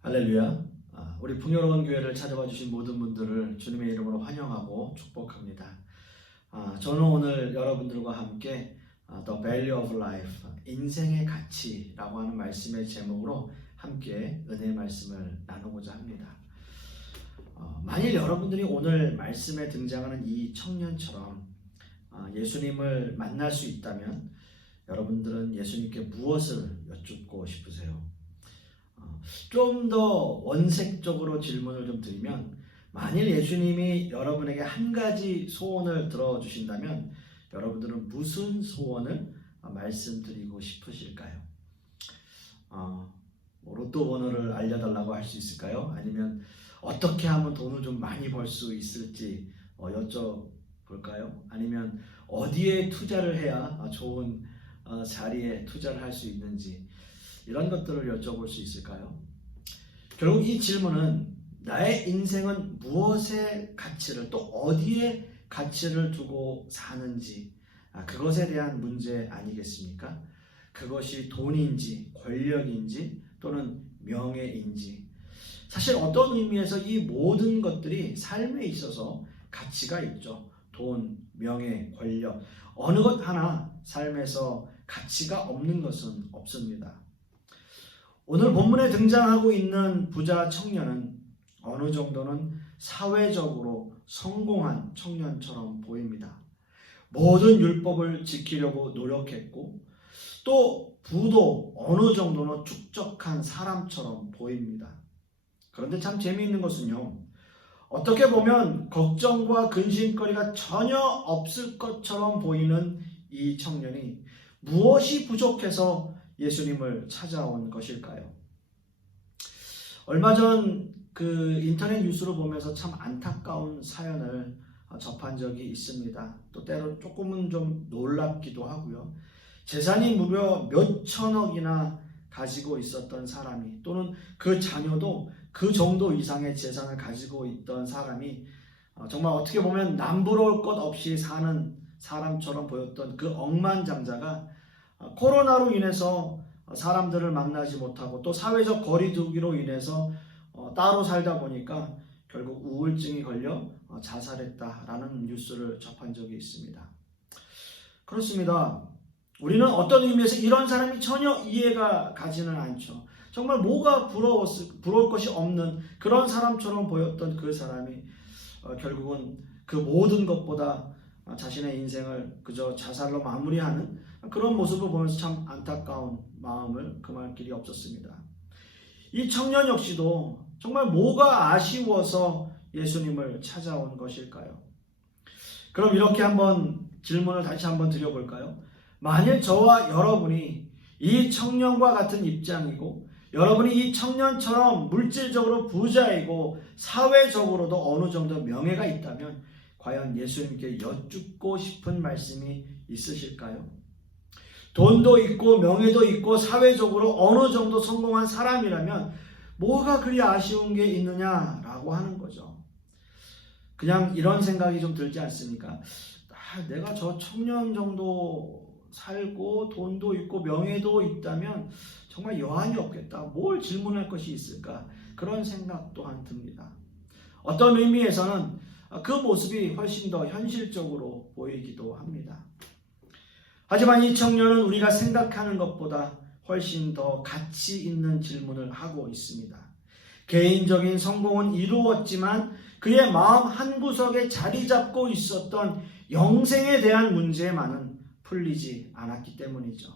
할렐루야. 우리 풍요로운 교회를 찾아와 주신 모든 분들을 주님의 이름으로 환영하고 축복합니다. 저는 오늘 여러분들과 함께 The Value of Life, 인생의 가치라고 하는 말씀의 제목으로 함께 은혜의 말씀을 나누고자 합니다. 만일 여러분들이 오늘 말씀에 등장하는 이 청년처럼 예수님을 만날 수 있다면 여러분들은 예수님께 무엇을 여쭙고 싶으세요? 좀 더 원색적으로 질문을 좀 드리면, 만일 예수님이 여러분에게 한 가지 소원을 들어주신다면 여러분들은 무슨 소원을 말씀드리고 싶으실까요? 로또 번호를 알려달라고 할 수 있을까요? 아니면 어떻게 하면 돈을 좀 많이 벌 수 있을지 여쭤볼까요? 아니면 어디에 투자를 해야 좋은 자리에 투자를 할 수 있는지, 이런 것들을 여쭤볼 수 있을까요? 결국 이 질문은 나의 인생은 무엇의 가치를, 또 어디에 가치를 두고 사는지, 그것에 대한 문제 아니겠습니까? 그것이 돈인지 권력인지 또는 명예인지, 사실 어떤 의미에서 이 모든 것들이 삶에 있어서 가치가 있죠. 돈, 명예, 권력, 어느 것 하나 삶에서 가치가 없는 것은 없습니다. 오늘 본문에 등장하고 있는 부자 청년은 어느 정도는 사회적으로 성공한 청년처럼 보입니다. 모든 율법을 지키려고 노력했고, 또 부도 어느 정도는 축적한 사람처럼 보입니다. 그런데 참 재미있는 것은요, 어떻게 보면 걱정과 근심거리가 전혀 없을 것처럼 보이는 이 청년이 무엇이 부족해서 예수님을 찾아온 것일까요? 얼마 전 인터넷 뉴스를 보면서 참 안타까운 사연을 접한 적이 있습니다. 또 때로 조금은 좀 놀랍기도 하고요. 재산이 무려 몇 천억이나 가지고 있었던 사람이, 또는 그 자녀도 그 정도 이상의 재산을 가지고 있던 사람이 정말 어떻게 보면 남부러울 것 없이 사는 사람처럼 보였던 그 억만장자가 코로나로 인해서 사람들을 만나지 못하고, 또 사회적 거리두기로 인해서 따로 살다 보니까 결국 우울증이 걸려 자살했다라는 뉴스를 접한 적이 있습니다. 그렇습니다. 우리는 어떤 의미에서 이런 사람이 전혀 이해가 가지는 않죠. 정말 뭐가 부러울 것이 없는 그런 사람처럼 보였던 그 사람이 결국은 그 모든 것보다 자신의 인생을 그저 자살로 마무리하는 그런 모습을 보면서 참 안타까운 마음을 금할 길이 없었습니다. 이 청년 역시도 정말 뭐가 아쉬워서 예수님을 찾아온 것일까요? 그럼 이렇게 한번 질문을 다시 한번 드려볼까요? 만일 저와 여러분이 이 청년과 같은 입장이고, 여러분이 이 청년처럼 물질적으로 부자이고 사회적으로도 어느 정도 명예가 있다면 과연 예수님께 여쭙고 싶은 말씀이 있으실까요? 돈도 있고 명예도 있고 사회적으로 어느 정도 성공한 사람이라면 뭐가 그리 아쉬운 게 있느냐라고 하는 거죠. 그냥 이런 생각이 좀 들지 않습니까? 내가 저 청년 정도 살고 돈도 있고 명예도 있다면 정말 여한이 없겠다. 뭘 질문할 것이 있을까? 그런 생각 또한 듭니다. 어떤 의미에서는 그 모습이 훨씬 더 현실적으로 보이기도 합니다. 하지만 이 청년은 우리가 생각하는 것보다 훨씬 더 가치 있는 질문을 하고 있습니다. 개인적인 성공은 이루었지만 그의 마음 한구석에 자리 잡고 있었던 영생에 대한 문제만은 풀리지 않았기 때문이죠.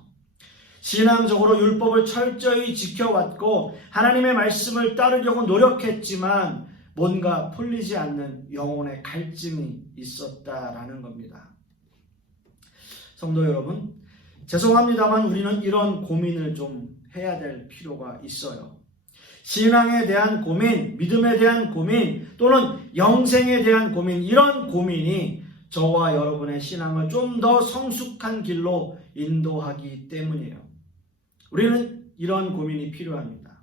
신앙적으로 율법을 철저히 지켜왔고 하나님의 말씀을 따르려고 노력했지만 뭔가 풀리지 않는 영혼의 갈증이 있었다라는 겁니다. 성도 여러분, 죄송합니다만 우리는 이런 고민을 좀 해야 될 필요가 있어요. 신앙에 대한 고민, 믿음에 대한 고민, 또는 영생에 대한 고민, 이런 고민이 저와 여러분의 신앙을 좀 더 성숙한 길로 인도하기 때문이에요. 우리는 이런 고민이 필요합니다.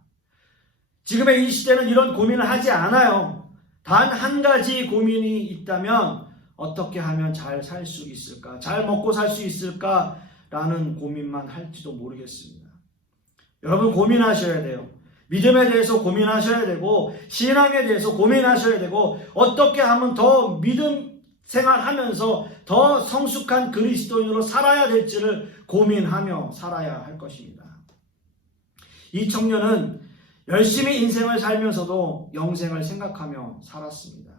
지금의 이 시대는 이런 고민을 하지 않아요. 단 한 가지 고민이 있다면 어떻게 하면 잘 살 수 있을까? 잘 먹고 살 수 있을까? 라는 고민만 할지도 모르겠습니다. 여러분 고민하셔야 돼요. 믿음에 대해서 고민하셔야 되고 신앙에 대해서 고민하셔야 되고 어떻게 하면 더 믿음 생활하면서 더 성숙한 그리스도인으로 살아야 될지를 고민하며 살아야 할 것입니다. 이 청년은 열심히 인생을 살면서도 영생을 생각하며 살았습니다.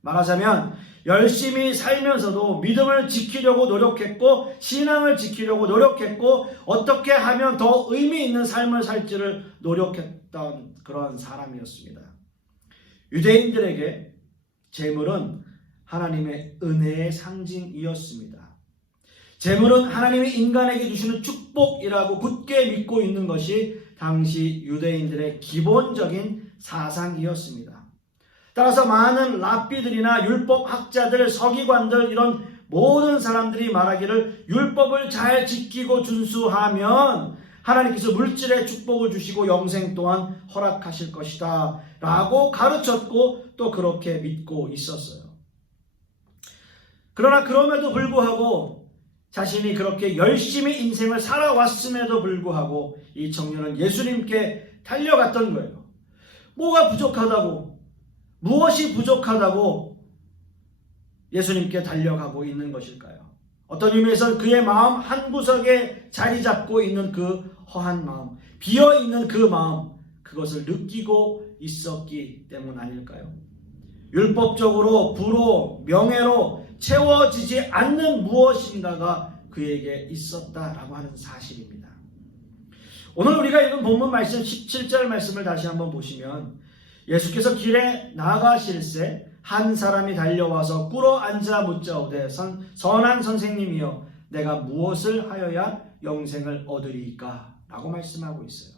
말하자면 열심히 살면서도 믿음을 지키려고 노력했고 신앙을 지키려고 노력했고 어떻게 하면 더 의미 있는 삶을 살지를 노력했던 그런 사람이었습니다. 유대인들에게 재물은 하나님의 은혜의 상징이었습니다. 재물은 하나님이 인간에게 주시는 축복이라고 굳게 믿고 있는 것이 당시 유대인들의 기본적인 사상이었습니다. 따라서 많은 랍비들이나 율법학자들, 서기관들 이런 모든 사람들이 말하기를 율법을 잘 지키고 준수하면 하나님께서 물질의 축복을 주시고 영생 또한 허락하실 것이다 라고 가르쳤고 또 그렇게 믿고 있었어요. 그러나 그럼에도 불구하고 자신이 그렇게 열심히 인생을 살아왔음에도 불구하고 이 청년은 예수님께 달려갔던 거예요. 뭐가 부족하다고, 무엇이 부족하다고 예수님께 달려가고 있는 것일까요? 어떤 의미에서는 그의 마음 한구석에 자리 잡고 있는 그 허한 마음, 비어있는 그 마음, 그것을 느끼고 있었기 때문 아닐까요? 율법적으로 부로, 명예로 채워지지 않는 무엇인가가 그에게 있었다라고 하는 사실입니다. 오늘 우리가 읽은 본문 말씀 17절 말씀을 다시 한번 보시면 예수께서 길에 나가실새 한 사람이 달려와서 꿇어 앉아 묻자오되 선한 선생님이여 내가 무엇을 하여야 영생을 얻으리이까? 라고 말씀하고 있어요.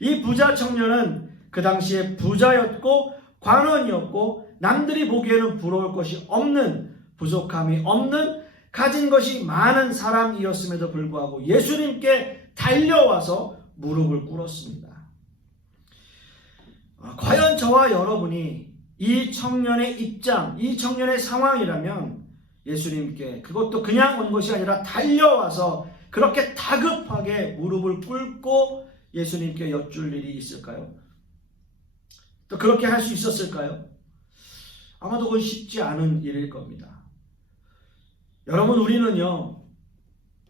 이 부자 청년은 그 당시에 부자였고 관원이었고 남들이 보기에는 부러울 것이 없는, 부족함이 없는, 가진 것이 많은 사람이었음에도 불구하고 예수님께 달려와서 무릎을 꿇었습니다. 과연 저와 여러분이 이 청년의 입장, 이 청년의 상황이라면 예수님께 그것도 그냥 온 것이 아니라 달려와서 그렇게 다급하게 무릎을 꿇고 예수님께 여쭐 일이 있을까요? 또 그렇게 할 수 있었을까요? 아마도 그건 쉽지 않은 일일 겁니다. 여러분, 우리는요,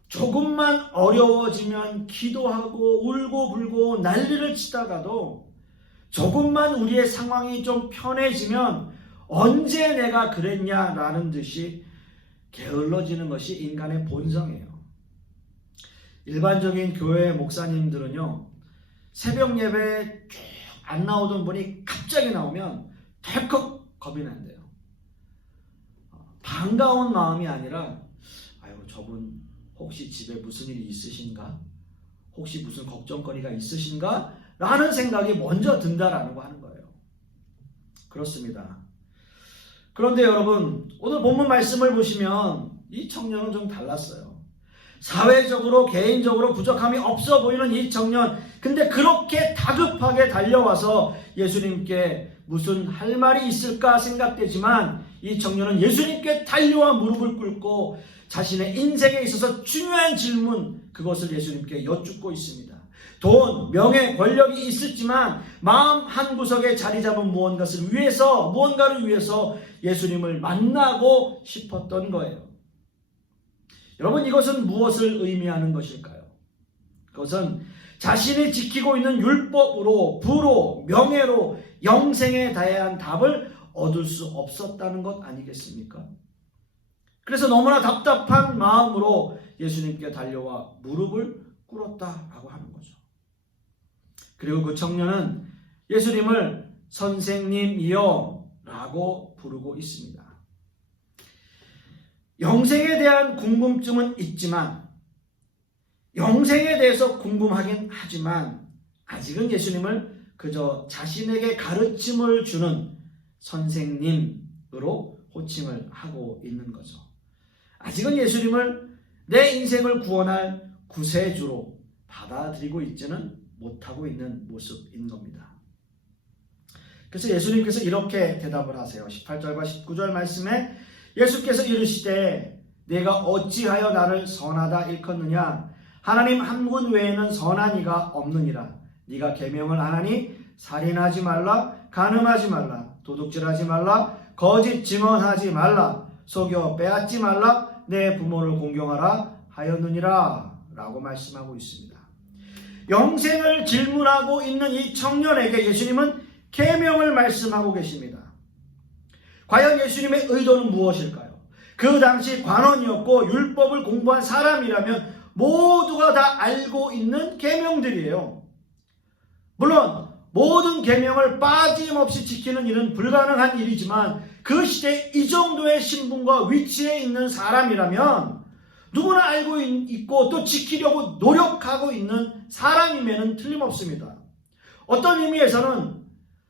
조금만 어려워지면 기도하고 울고 불고 난리를 치다가도 조금만 우리의 상황이 좀 편해지면 언제 내가 그랬냐라는 듯이 게을러지는 것이 인간의 본성이에요. 일반적인 교회 목사님들은요, 새벽 예배에 쭉 안 나오던 분이 갑자기 나오면 덜컥 겁이 난대요. 반가운 마음이 아니라 아유, 저분 혹시 집에 무슨 일이 있으신가? 혹시 무슨 걱정거리가 있으신가? 라는 생각이 먼저 든다라고 하는 거예요. 그렇습니다. 그런데 여러분, 오늘 본문 말씀을 보시면 이 청년은 좀 달랐어요. 사회적으로 개인적으로 부족함이 없어 보이는 이 청년, 근데 그렇게 다급하게 달려와서 예수님께 무슨 할 말이 있을까 생각되지만 이 청년은 예수님께 달려와 무릎을 꿇고 자신의 인생에 있어서 중요한 질문, 그것을 예수님께 여쭙고 있습니다. 돈, 명예, 권력이 있었지만 마음 한구석에 자리 잡은 무언가를 위해서 예수님을 만나고 싶었던 거예요. 여러분, 이것은 무엇을 의미하는 것일까요? 그것은 자신이 지키고 있는 율법으로, 부로, 명예로 영생에 대한 답을 얻을 수 없었다는 것 아니겠습니까? 그래서 너무나 답답한 마음으로 예수님께 달려와 무릎을 꿇었다라고 하는 거죠. 그리고 그 청년은 예수님을 선생님이여 라고 부르고 있습니다. 영생에 대한 궁금증은 있지만, 영생에 대해서 궁금하긴 하지만 아직은 예수님을 그저 자신에게 가르침을 주는 선생님으로 호칭을 하고 있는 거죠. 아직은 예수님을 내 인생을 구원할 구세주로 받아들이고 있지는 못하고 있는 모습인 겁니다. 그래서 예수님께서 이렇게 대답을 하세요. 18절과 19절 말씀에 예수께서 이르시되 내가 어찌하여 나를 선하다 일컫느냐? 하나님 한 분 외에는 선한 이가 없느니라. 네가 계명을 안 하니 살인하지 말라, 간음하지 말라, 도둑질하지 말라, 거짓 증언하지 말라, 속여 빼앗지 말라, 내 부모를 공경하라 하였느니라 라고 말씀하고 있습니다. 영생을 질문하고 있는 이 청년에게 예수님은 계명을 말씀하고 계십니다. 과연 예수님의 의도는 무엇일까요? 그 당시 관원이었고 율법을 공부한 사람이라면 모두가 다 알고 있는 계명들이에요. 물론 모든 계명을 빠짐없이 지키는 일은 불가능한 일이지만 그 시대에 이 정도의 신분과 위치에 있는 사람이라면 누구나 알고 있고 또 지키려고 노력하고 있는 사람임에는 틀림없습니다. 어떤 의미에서는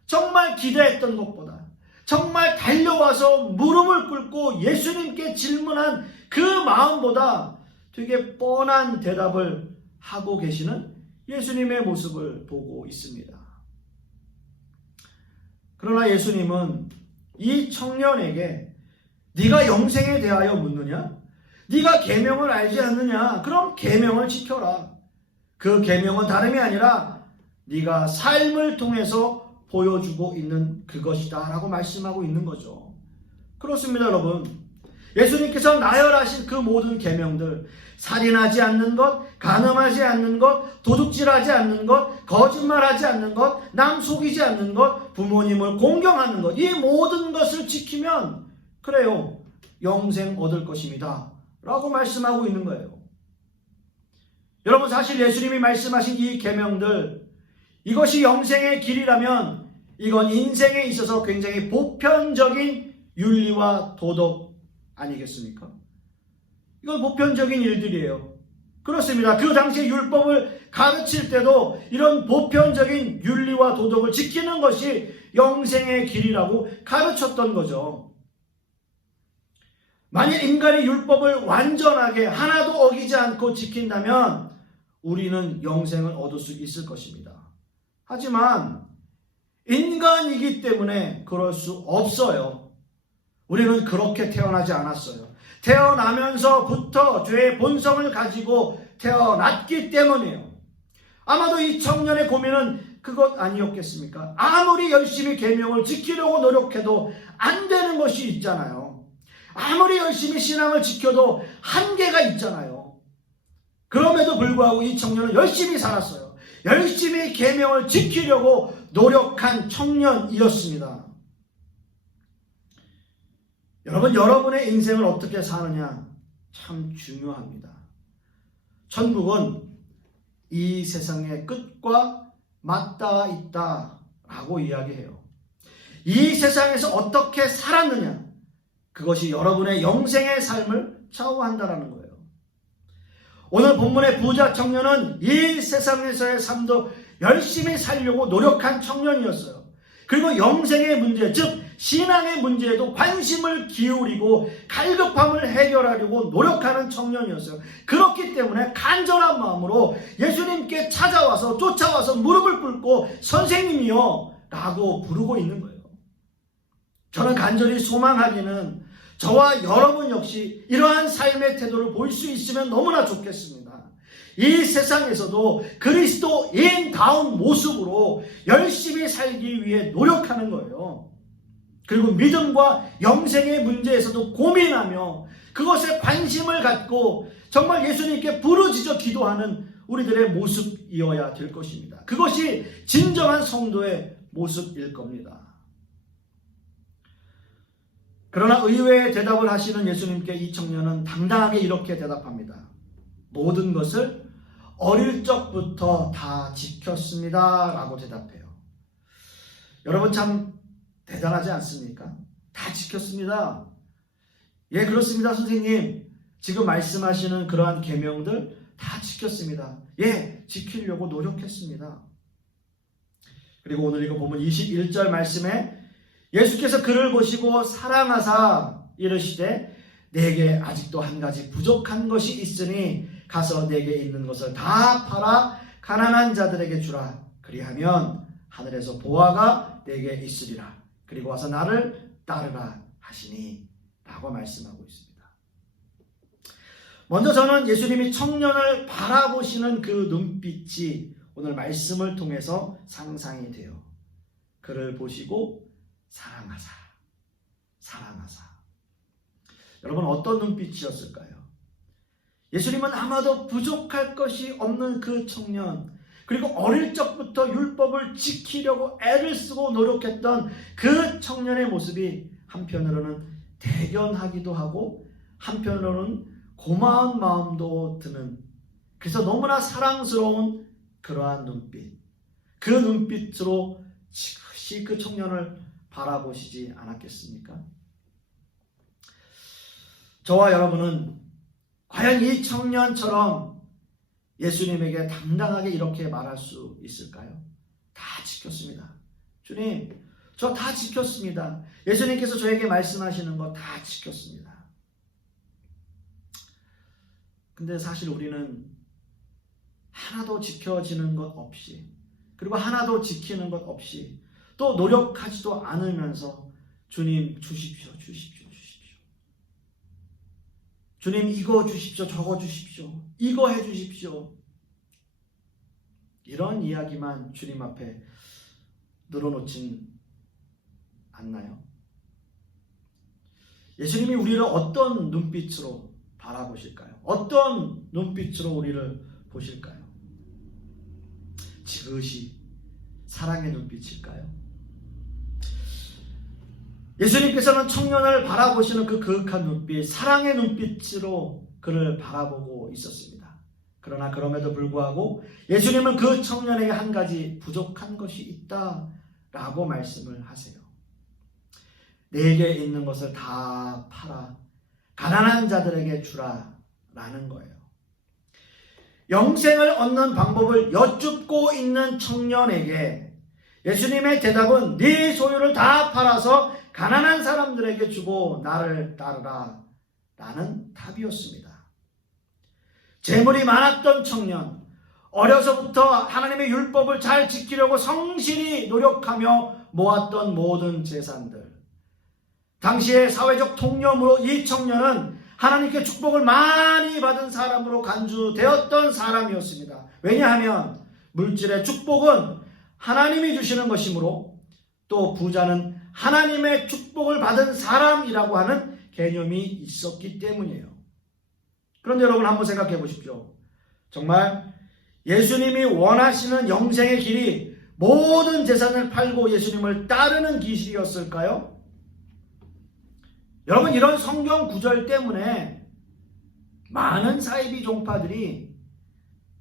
정말 기대했던 것보다 정말 달려와서 무릎을 꿇고 예수님께 질문한 그 마음보다 되게 뻔한 대답을 하고 계시는 예수님의 모습을 보고 있습니다. 그러나 예수님은 이 청년에게 네가 영생에 대하여 묻느냐? 네가 계명을 알지 않느냐? 그럼 계명을 지켜라. 그 계명은 다름이 아니라 네가 삶을 통해서 보여주고 있는 그것이다 라고 말씀하고 있는 거죠. 그렇습니다, 여러분. 예수님께서 나열하신 그 모든 계명들, 살인하지 않는 것, 간음하지 않는 것, 도둑질하지 않는 것, 거짓말하지 않는 것, 남 속이지 않는 것, 부모님을 공경하는 것, 이 모든 것을 지키면 그래요, 영생 얻을 것입니다 라고 말씀하고 있는 거예요. 여러분, 사실 예수님이 말씀하신 이 계명들, 이것이 영생의 길이라면 이건 인생에 있어서 굉장히 보편적인 윤리와 도덕 아니겠습니까? 이건 보편적인 일들이에요. 그렇습니다. 그 당시 율법을 가르칠 때도 이런 보편적인 윤리와 도덕을 지키는 것이 영생의 길이라고 가르쳤던 거죠. 만약 인간이 율법을 완전하게 하나도 어기지 않고 지킨다면 우리는 영생을 얻을 수 있을 것입니다. 하지만 인간이기 때문에 그럴 수 없어요. 우리는 그렇게 태어나지 않았어요. 태어나면서부터 죄의 본성을 가지고 태어났기 때문이에요. 아마도 이 청년의 고민은 그것 아니었겠습니까? 아무리 열심히 계명을 지키려고 노력해도 안 되는 것이 있잖아요. 아무리 열심히 신앙을 지켜도 한계가 있잖아요. 그럼에도 불구하고 이 청년은 열심히 살았어요. 열심히 계명을 지키려고 노력한 청년이었습니다. 여러분, 여러분의 인생을 어떻게 사느냐 참 중요합니다. 천국은 이 세상의 끝과 맞닿아 있다라고 이야기해요. 이 세상에서 어떻게 살았느냐, 그것이 여러분의 영생의 삶을 좌우한다라는 거예요. 오늘 본문의 부자 청년은 이 세상에서의 삶도 열심히 살려고 노력한 청년이었어요. 그리고 영생의 문제, 즉 신앙의 문제에도 관심을 기울이고 갈급함을 해결하려고 노력하는 청년이었어요. 그렇기 때문에 간절한 마음으로 예수님께 찾아와서 쫓아와서 무릎을 꿇고 선생님이요 라고 부르고 있는 거예요. 저는 간절히 소망하기는 저와 여러분 역시 이러한 삶의 태도를 보일 수 있으면 너무나 좋겠습니다. 이 세상에서도 그리스도인다운 모습으로 열심히 살기 위해 노력하는 거예요. 그리고 믿음과 영생의 문제에서도 고민하며 그것에 관심을 갖고 정말 예수님께 부르짖어 기도하는 우리들의 모습이어야 될 것입니다. 그것이 진정한 성도의 모습일 겁니다. 그러나 의외의 대답을 하시는 예수님께 이 청년은 당당하게 이렇게 대답합니다. 모든 것을 어릴 적부터 다 지켰습니다 라고 대답해요. 여러분, 참 대단하지 않습니까? 다 지켰습니다. 예, 그렇습니다, 선생님. 지금 말씀하시는 그러한 계명들 다 지켰습니다. 예, 지키려고 노력했습니다. 그리고 오늘 이거 보면 21절 말씀에 예수께서 그를 보시고 사랑하사 이르시되 내게 아직도 한 가지 부족한 것이 있으니 가서 내게 있는 것을 다 팔아 가난한 자들에게 주라. 그리하면 하늘에서 보화가 내게 있으리라. 그리고 와서 나를 따르라 하시니 라고 말씀하고 있습니다. 먼저 저는 예수님이 청년을 바라보시는 그 눈빛이 오늘 말씀을 통해서 상상이 돼요. 그를 보시고 사랑하사. 여러분 어떤 눈빛이었을까요? 예수님은 아마도 부족할 것이 없는 그 청년, 그리고 어릴 적부터 율법을 지키려고 애를 쓰고 노력했던 그 청년의 모습이 한편으로는 대견하기도 하고 한편으로는 고마운 마음도 드는, 그래서 너무나 사랑스러운 그러한 눈빛, 그 눈빛으로 지그시 그 청년을 바라보시지 않았겠습니까? 저와 여러분은 과연 이 청년처럼 예수님에게 당당하게 이렇게 말할 수 있을까요? 다 지켰습니다. 주님, 저 다 지켰습니다. 예수님께서 저에게 말씀하시는 거 다 지켰습니다. 근데 사실 우리는 하나도 지켜지는 것 없이, 그리고 하나도 지키는 것 없이 또 노력하지도 않으면서 주님 주십시오. 주님 이거 주십시오. 저거 주십시오. 이거 해 주십시오. 이런 이야기만 주님 앞에 늘어놓진 않나요? 예수님이 우리를 어떤 눈빛으로 바라보실까요? 어떤 눈빛으로 우리를 보실까요? 지그시 사랑의 눈빛일까요? 예수님께서는 청년을 바라보시는 그 그윽한 눈빛, 사랑의 눈빛으로 그를 바라보고 있었습니다. 그러나 그럼에도 불구하고 예수님은 그 청년에게 한 가지 부족한 것이 있다라고 말씀을 하세요. 내게 있는 것을 다 팔아 가난한 자들에게 주라 라는 거예요. 영생을 얻는 방법을 여쭙고 있는 청년에게 예수님의 대답은 네 소유를 다 팔아서 가난한 사람들에게 주고 나를 따르라 라는 답이었습니다. 재물이 많았던 청년, 어려서부터 하나님의 율법을 잘 지키려고 성실히 노력하며 모았던 모든 재산들, 당시의 사회적 통념으로 이 청년은 하나님께 축복을 많이 받은 사람으로 간주되었던 사람이었습니다. 왜냐하면 물질의 축복은 하나님이 주시는 것이므로 또 부자는 하나님의 축복을 받은 사람이라고 하는 개념이 있었기 때문이에요. 그런데 여러분 한번 생각해 보십시오. 정말 예수님이 원하시는 영생의 길이 모든 재산을 팔고 예수님을 따르는 길이었을까요? 여러분 이런 성경 구절 때문에 많은 사이비 종파들이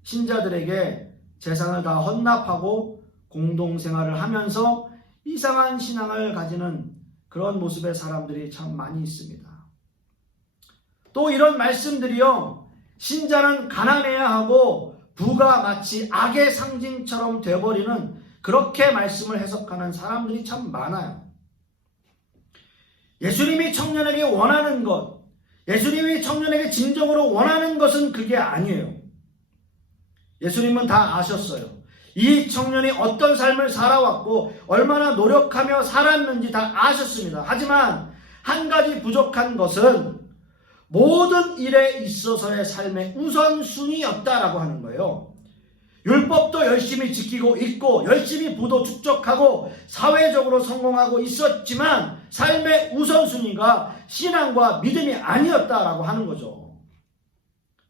신자들에게 재산을 다 헌납하고 공동생활을 하면서 이상한 신앙을 가지는 그런 모습의 사람들이 참 많이 있습니다. 또 이런 말씀들이요, 신자는 가난해야 하고 부가 마치 악의 상징처럼 되어버리는 그렇게 말씀을 해석하는 사람들이 참 많아요. 예수님이 청년에게 원하는 것, 예수님이 청년에게 진정으로 원하는 것은 그게 아니에요. 예수님은 다 아셨어요. 이 청년이 어떤 삶을 살아왔고 얼마나 노력하며 살았는지 다 아셨습니다. 하지만 한 가지 부족한 것은 모든 일에 있어서의 삶의 우선순위였다라고 하는 거예요. 율법도 열심히 지키고 있고 열심히 부도 축적하고 사회적으로 성공하고 있었지만 삶의 우선순위가 신앙과 믿음이 아니었다라고 하는 거죠.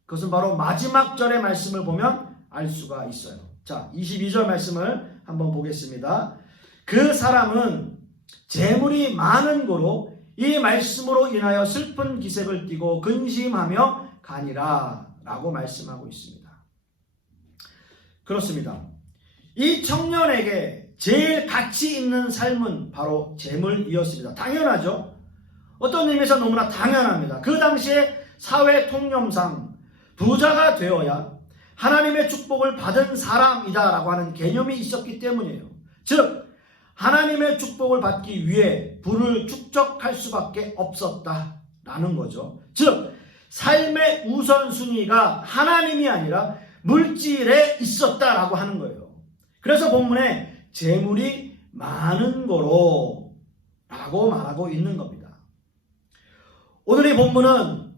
그것은 바로 마지막 절의 말씀을 보면 알 수가 있어요. 자, 22절 말씀을 한번 보겠습니다. 그 사람은 재물이 많은 고로 이 말씀으로 인하여 슬픈 기색을 띠고 근심하며 가니라 라고 말씀하고 있습니다. 그렇습니다. 이 청년에게 제일 가치 있는 삶은 바로 재물이었습니다. 당연하죠. 어떤 의미에서 너무나 당연합니다. 그 당시에 사회 통념상 부자가 되어야 하나님의 축복을 받은 사람이다라고 하는 개념이 있었기 때문이에요. 즉 하나님의 축복을 받기 위해 부를 축적할 수밖에 없었다라는 거죠. 즉 삶의 우선순위가 하나님이 아니라 물질에 있었다라고 하는 거예요. 그래서 본문에 재물이 많은 거로 라고 말하고 있는 겁니다. 오늘 이 본문은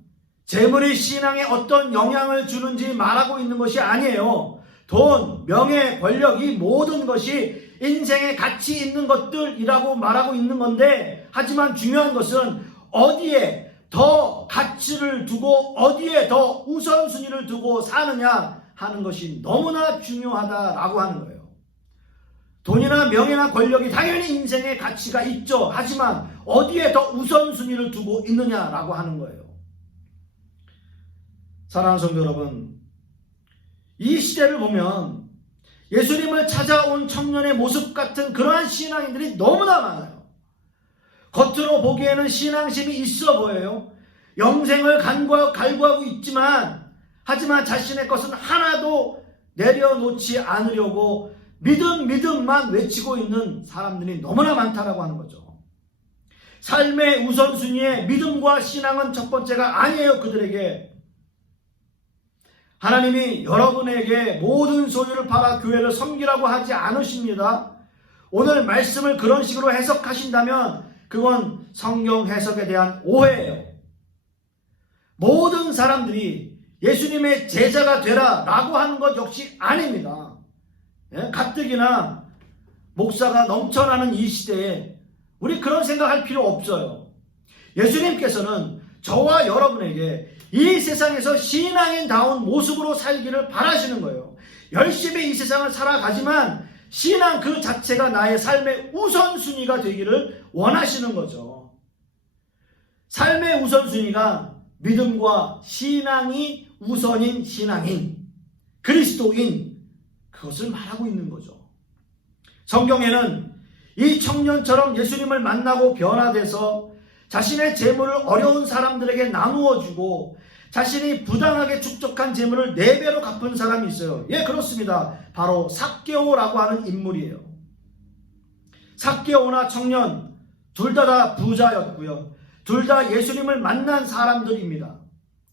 재물이 신앙에 어떤 영향을 주는지 말하고 있는 것이 아니에요. 돈, 명예, 권력, 이 모든 것이 인생에 가치 있는 것들이라고 말하고 있는 건데, 하지만 중요한 것은 어디에 더 가치를 두고 어디에 더 우선순위를 두고 사느냐 하는 것이 너무나 중요하다라고 하는 거예요. 돈이나 명예나 권력이 당연히 인생에 가치가 있죠. 하지만 어디에 더 우선순위를 두고 있느냐라고 하는 거예요. 사랑하는 성도 여러분, 이 시대를 보면 예수님을 찾아온 청년의 모습 같은 그러한 신앙인들이 너무나 많아요. 겉으로 보기에는 신앙심이 있어 보여요. 영생을 갈구하고 있지만, 하지만 자신의 것은 하나도 내려놓지 않으려고 믿음만 외치고 있는 사람들이 너무나 많다라고 하는 거죠. 삶의 우선순위에 믿음과 신앙은 첫 번째가 아니에요. 그들에게 하나님이 여러분에게 모든 소유를 팔아 교회를 섬기라고 하지 않으십니다. 오늘 말씀을 그런 식으로 해석하신다면 그건 성경 해석에 대한 오해예요. 모든 사람들이 예수님의 제자가 되라 라고 하는 것 역시 아닙니다. 가뜩이나 목사가 넘쳐나는 이 시대에 우리 그런 생각할 필요 없어요. 예수님께서는 저와 여러분에게 이 세상에서 신앙인다운 모습으로 살기를 바라시는 거예요. 열심히 이 세상을 살아가지만 신앙 그 자체가 나의 삶의 우선순위가 되기를 원하시는 거죠. 삶의 우선순위가 믿음과 신앙이 우선인 신앙인, 그리스도인, 그것을 말하고 있는 거죠. 성경에는 이 청년처럼 예수님을 만나고 변화돼서 자신의 재물을 어려운 사람들에게 나누어 주고 자신이 부당하게 축적한 재물을 4배로 갚은 사람이 있어요. 예, 그렇습니다. 바로 삭개오라고 하는 인물이에요. 삭개오나 청년 둘 다 부자였고요. 둘 다 예수님을 만난 사람들입니다.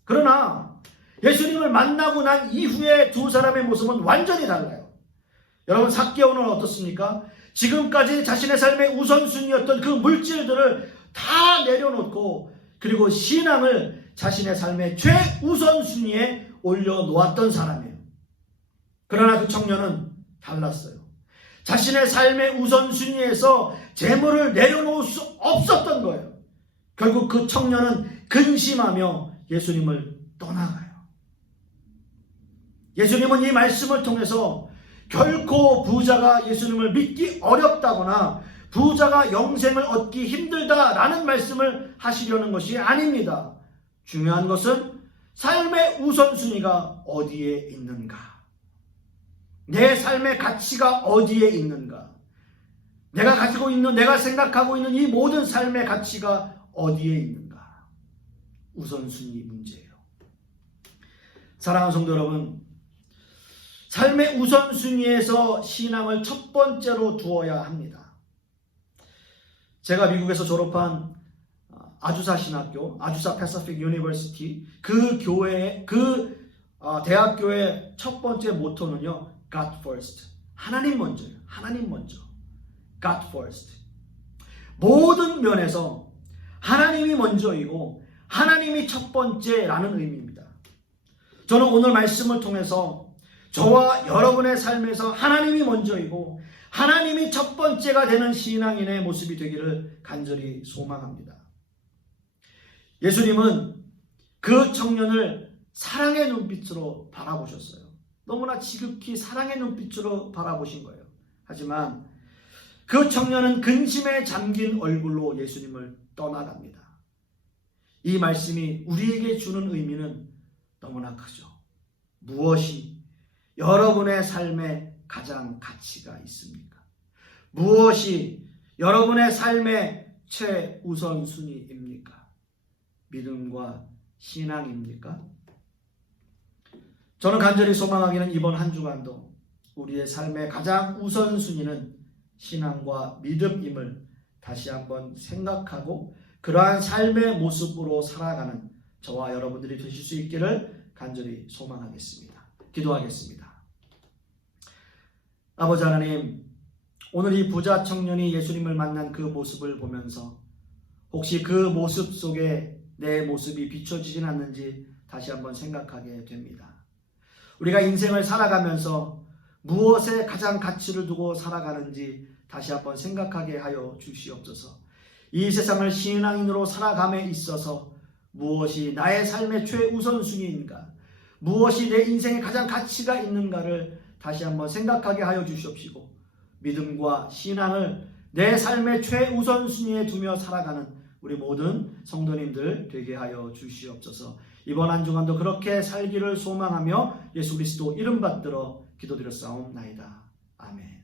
그러나 예수님을 만나고 난 이후에 두 사람의 모습은 완전히 달라요. 여러분, 삭개오는 어떻습니까? 지금까지 자신의 삶의 우선순위였던 그 물질들을 다 내려놓고 그리고 신앙을 자신의 삶의 최우선순위에 올려놓았던 사람이에요. 그러나 그 청년은 달랐어요. 자신의 삶의 우선순위에서 재물을 내려놓을 수 없었던 거예요. 결국 그 청년은 근심하며 예수님을 떠나가요. 예수님은 이 말씀을 통해서 결코 부자가 예수님을 믿기 어렵다거나 부자가 영생을 얻기 힘들다라는 말씀을 하시려는 것이 아닙니다. 중요한 것은 삶의 우선순위가 어디에 있는가? 내 삶의 가치가 어디에 있는가? 내가 가지고 있는, 내가 생각하고 있는 이 모든 삶의 가치가 어디에 있는가? 우선순위 문제예요. 사랑하는 성도 여러분, 삶의 우선순위에서 신앙을 첫 번째로 두어야 합니다. 제가 미국에서 졸업한 아주사 신학교, 아주사 패시픽 유니버시티, 그 교회의, 대학교의 첫 번째 모토는요, God first. 하나님 먼저예요. 하나님 먼저. God first. 모든 면에서 하나님이 먼저이고 하나님이 첫 번째라는 의미입니다. 저는 오늘 말씀을 통해서 저와 여러분의 삶에서 하나님이 먼저이고 하나님이 첫 번째가 되는 신앙인의 모습이 되기를 간절히 소망합니다. 예수님은 그 청년을 사랑의 눈빛으로 바라보셨어요. 너무나 지극히 사랑의 눈빛으로 바라보신 거예요. 하지만 그 청년은 근심에 잠긴 얼굴로 예수님을 떠나갑니다. 이 말씀이 우리에게 주는 의미는 너무나 크죠. 무엇이 여러분의 삶에 가장 가치가 있습니까? 무엇이 여러분의 삶의 최우선순위입니까? 믿음과 신앙입니까? 저는 간절히 소망하기는 이번 한 주간도 우리의 삶의 가장 우선순위는 신앙과 믿음임을 다시 한번 생각하고 그러한 삶의 모습으로 살아가는 저와 여러분들이 되실 수 있기를 간절히 소망하겠습니다. 기도하겠습니다. 아버지 하나님, 오늘 이 부자 청년이 예수님을 만난 그 모습을 보면서 혹시 그 모습 속에 내 모습이 비춰지진 않는지 다시 한번 생각하게 됩니다. 우리가 인생을 살아가면서 무엇에 가장 가치를 두고 살아가는지 다시 한번 생각하게 하여 주시옵소서. 이 세상을 신앙인으로 살아감에 있어서 무엇이 나의 삶의 최우선순위인가, 무엇이 내 인생에 가장 가치가 있는가를 다시 한번 생각하게 하여 주시옵시고, 믿음과 신앙을 내 삶의 최우선순위에 두며 살아가는 우리 모든 성도님들 되게 하여 주시옵소서. 이번 한 주간도 그렇게 살기를 소망하며 예수 그리스도 이름 받들어 기도드렸사옵나이다. 아멘.